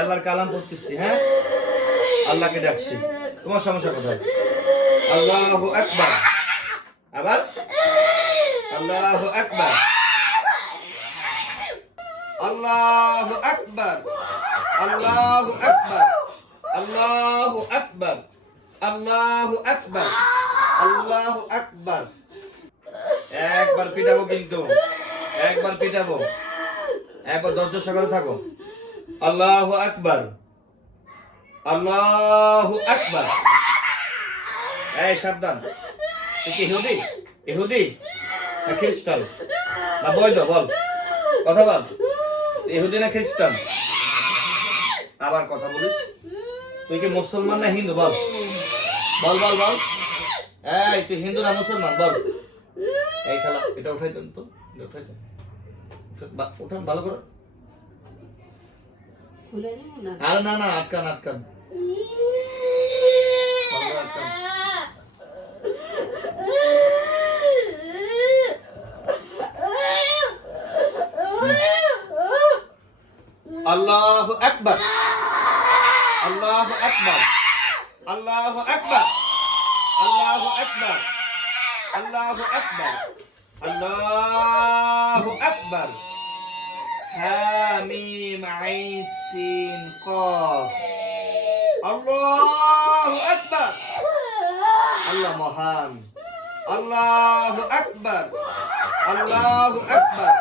আল্লাহর কালাম পড়তেছি, হ্যাঁ আল্লাহকে ডাকছি। তোমার সমস্যা কোথায়? আল্লাহু আকবার, আবার আল্লাহু আকবার, আল্লাহু আকবার, আল্লাহু আকবার, আল্লাহু আকবার, আল্লাহু আকবার, আল্লাহু আকবার। একবার পিটাবো কিন্তু, একবার পিটাবো, একবার ধৈর্য সহকারে থাকো। আল্লাহু আকবার, আল্লাহু আকবার। এই সাবধান, তুই কি ইহুদি? ইহুদি না খ্রিস্টান না বৈধ? বল, কথা বল, ইহুদি না খ্রিস্টান? আবার কথা বলিস। তুই কি মুসলমান না হিন্দু? বল বল বল বল। এই তুই হিন্দু না মুসলমান? বল। এই খেলা এটা উঠাই দেন তো, উঠাই দেন, উঠান ভালো করে। আরে না না, আটকান আটকান, আটকান। আল্লাহু আকবার, আল্লাহু আকবার, আল্লাহু আকবার, আল্লাহু আকবার, আল্লাহু আকবার, আল্লাহু আকবার। হামিম আইন সিন কফ। আল্লাহু আকবার। আল্লাহ মহান। আল্লাহু আকবার, আল্লাহু আকবার,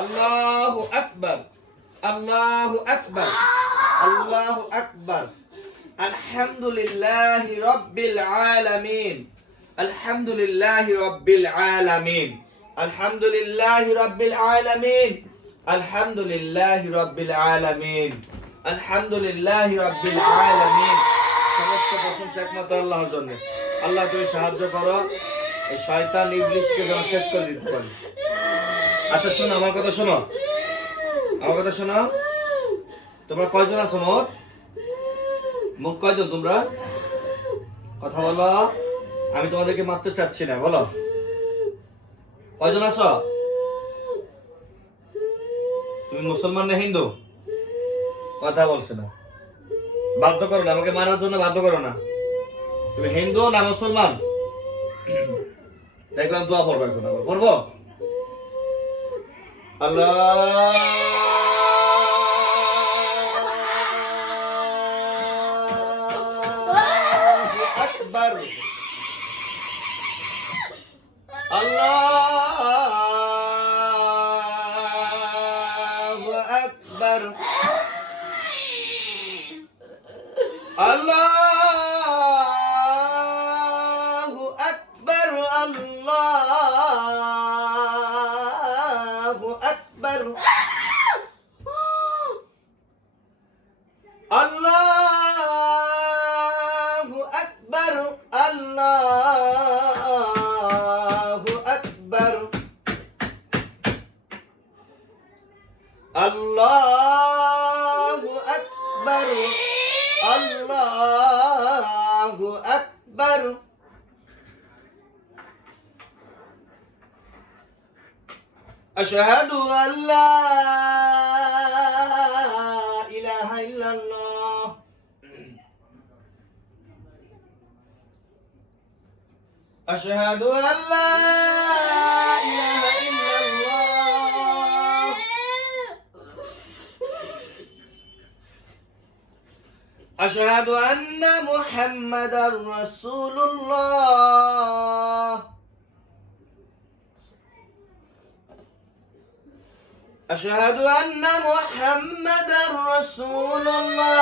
আল্লাহু আকবার, আল্লাহু আকবার, আল্লাহু আকবার। আলহামদুলিল্লাহি রাব্বিল আলামিন, আলহামদুলিল্লাহি রাব্বিল আলামিন, আলহামদুলিল্লাহি রাব্বিল আলামিন, আলহামদুলিল্লাহি রাব্বিল আলামিন, আলহামদুলিল্লাহি রাব্বিল আলামিন। সমস্ত প্রশংসা একমাত্র আল্লাহর জন্য। আল্লাহ তুমি সাহায্য করো, এই শয়তান ইবলিসকে যেন শেষ করে দিতে পারি। আচ্ছা শোনো, আমার কথা শোনো, আমার কথা শোনো। তোমরা কয়জন আছো মোট? মোট কয়জন তোমরা? কথা বলো, আমি তোমাদেরকে মারতে চাচ্ছি না, বলো কয়জন আছো? তুমি মুসলমান না হিন্দু? কথা বলছে না, বাধ্য করো না, আমাকে মারার জন্য বাধ্য করো না। তুমি হিন্দু না মুসলমান? দেখলাম দোয়া পড়বো, এখন আবার পড়বো। আল্লাহ আকবার, আল্লাহু আকবার, আল্লাহু আকবার, আল্লাহু আকবার, আল্লাহু আকবার, আল্লাহু আকবার, আল্লাহু আকবার, আল্লাহু আকবার। আশহাদু আল্লা ইলাহা ইল্লাল্লাহ, আশহাদু আল্লা ইলাহা ইল্লাল্লাহ, আশহাদু আন্না মুহাম্মাদার রাসূলুল্লাহ, আশহাদু আন্না মুহাম্মাদার রাসূলুল্লাহ।